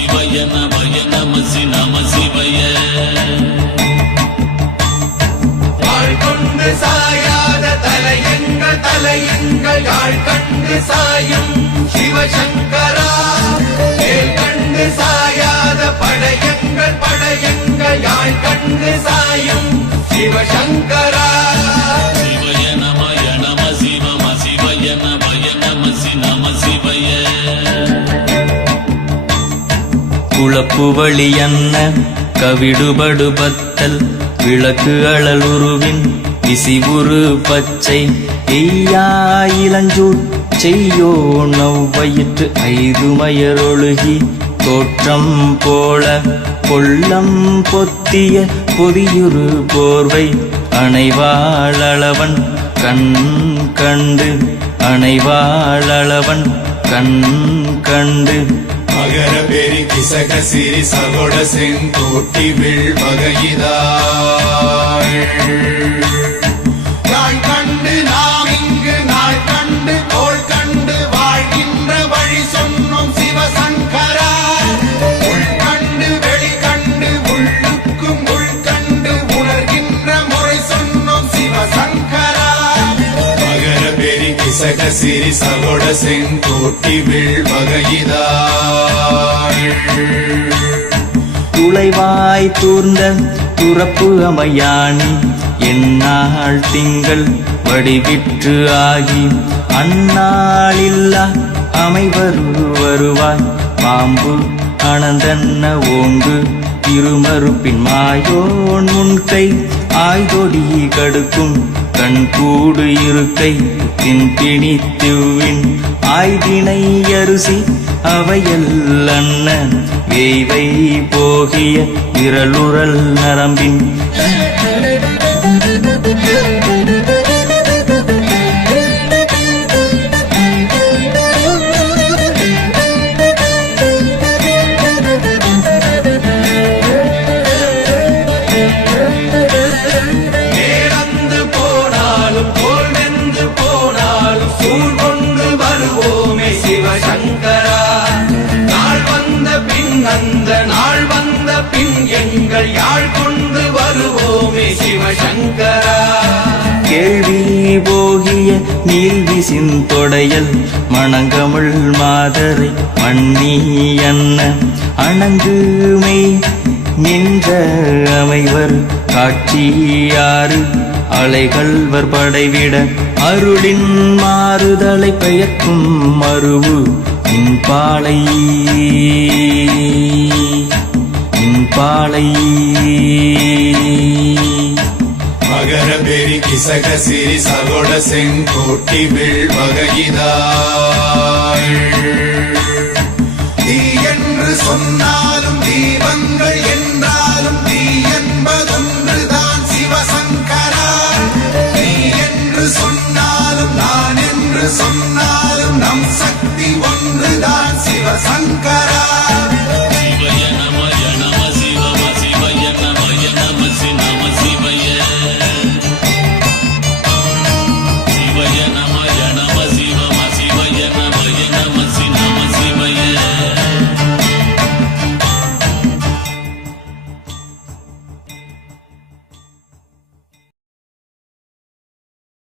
சிவய நமய நம சி நம சிவய கொண்டு சாயாத தலையங்கள் தலையங்கள் யாழ் கண்டு சாயும் சிவசங்கரா. கேள் கண்டு சாயாத படையங்கள் படையங்கள் யாழ் கண்டு சாயும் சிவசங்கரா. குழப்புவழி அன்ன கவிடுபடு பத்தல் விளக்கு அழலுருவின் இசிவுரு பச்சை. எய்யா இளஞ்சூட் செய்யோ நவ்வயிற்று ஐதுமயரொழுகி தோற்றம் போல கொள்ளம் பொத்திய பொதியுரு போர்வை. அணைவாளவன் கண் கண்டு அணைவாளவன் கண் கண்டு. பெரி கிசக சிறி சகோட செங்கோட்டி வில் வகையிதாள் பெரி சிறி சகோட செங்கோட்டி வில் துளைவாய் தூர்ந்த துறப்பு அமையாணி எந்நாள் திங்கள் வடிவிற்று ஆகி அந்நாளில்லா அமைவரு வருவாய் பாம்பு அனந்தன்ன ஓங்கு திருமறுப்பின் மாயோன் முன்கை ஆய்தொடி கடுக்கும் கண் கூடு இருக்கை தின் திவ்வின் ஆய்தினை அரிசி அவையல் வேய்வை போகிய விரலுரல் நரம்பின் பின் அந்த நாள் வந்த பின் எங்கள் யாழ் கொண்டு வருவோமே சிவசங்கரா. கேள்வி போகிய நீல்விசின் தொடையல் மணங்கமிழ் மாதரை மண்ணி அன்ன. அணங்குமை நின்ற அமைவர் காட்சியாறு அலைகள்வர் படைவிட. அருளின் மாறுதலை பெயர்க்கும் மறுவு இன்பாலை இன்பாலை மகர பெரி கிசக சிறி சகோட செங்கோட்டி வில் வகையிதாள் தீ என்று சொன்னார் என்று சொன்னாலும்